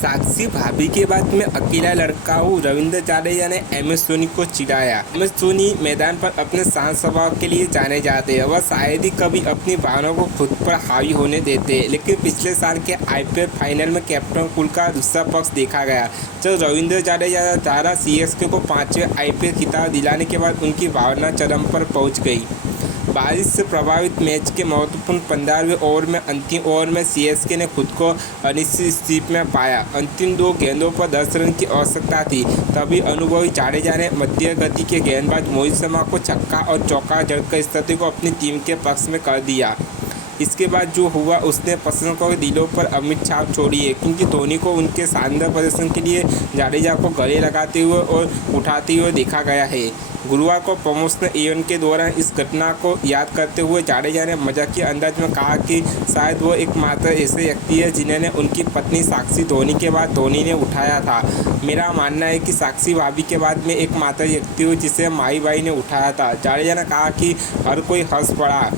साक्षी भाभी के बाद मैं अकेला लड़का हूँ। रविंद्र जाडेजा ने MS धोनी को चिढ़ाया। MS धोनी मैदान पर अपने शांत स्वभाव के लिए जाने जाते हैं। वह शायद ही कभी अपनी भावनाओं को खुद पर हावी होने देते, लेकिन पिछले साल के IPL फाइनल में कैप्टन कुल का दूसरा पक्ष देखा गया, जब रविंद्र जाडेजा द्वारा CSK को 5वें IPL खिताब दिलाने के बाद उनकी भावना चरम पर पहुँच गई। बारिश से प्रभावित मैच के महत्वपूर्ण 15वें ओवर में अंतिम ओवर में CSK ने खुद को अनिश्चित स्थिति में पाया। अंतिम 2 गेंदों पर 10 रन की आवश्यकता थी, तभी अनुभवी जाडेजा ने मध्य गति के गेंदबाज मोहित शर्मा को छक्का और चौका जड़कर स्थिति को अपनी टीम के पक्ष में कर दिया। इसके बाद जो हुआ उसने प्रशंसकों के दिलों पर अमिट छाप छोड़ी है, क्योंकि धोनी को उनके शानदार प्रदर्शन के लिए जाडेजा को गले लगाते हुए और उठाते हुए देखा गया है। गुरुवार को प्रमोशनल इवेंट के दौरान इस घटना को याद करते हुए जाडेजा ने मजाकिया अंदाज में कहा कि शायद वो एकमात्र ऐसे व्यक्ति है जिन्होंने उनकी पत्नी साक्षी धोनी के बाद धोनी ने उठाया था। मेरा मानना है कि साक्षी भाभी के बाद में एकमात्र व्यक्ति हूँ जिसे माही भाई ने उठाया था। जाडेजा ने कहा कि हर कोई हंस पड़ा।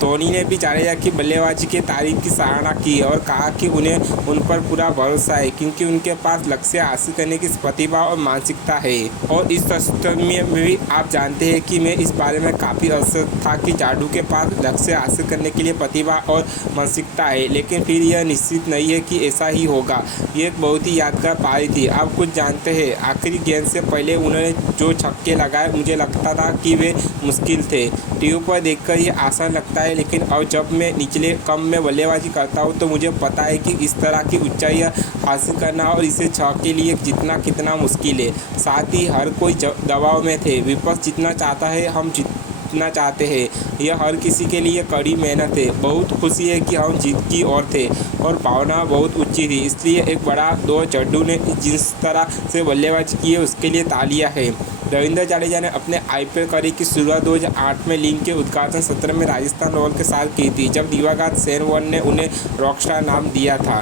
धोनी ने भी जाडेजा की बल्लेबाजी के तारीफ की सराहना की और कहा कि उन्हें उन पर पूरा भरोसा है, क्योंकि उनके पास लक्ष्य हासिल करने की प्रतिभा और मानसिकता है। और इस तस्वीर में भी आप जानते हैं कि मैं इस बारे में काफ़ी असहज था कि जाडू के पास लक्ष्य हासिल करने के लिए प्रतिभा और मानसिकता है, लेकिन फिर यह निश्चित नहीं है कि ऐसा ही होगा। ये एक बहुत ही यादगार पारी थी। आप कुछ जानते हैं, आखिरी गेंद से पहले उन्होंने जो छक्के लगाए मुझे लगता था कि वे मुश्किल थे। टीवी पर देखकर ये आसान लगता है, लेकिन अब जब मैं निचले क्रम में बल्लेबाजी करता हूँ तो मुझे पता है कि इस तरह की ऊंचाई हासिल करना और इसे छह के लिए कितना मुश्किल है। साथ ही हर कोई दबाव में थे। विपक्ष जितना चाहता है, हम जीतना चाहते हैं। यह हर किसी के लिए कड़ी मेहनत है। बहुत खुशी है कि हम जीत की ओर थे और भावना बहुत ऊंची थी, इसलिए एक बड़ा दो जड्डू ने जिस तरह से बल्लेबाजी की है उसके लिए तालियां है। रविंद्र जाडेजा ने अपने IPL करियर की शुरुआत 2008 में लीग के उद्घाटन सत्र में राजस्थान रॉयल्स के साथ की थी, जब दिवंगत शेन वॉर्न ने उन्हें रॉकस्टार नाम दिया था।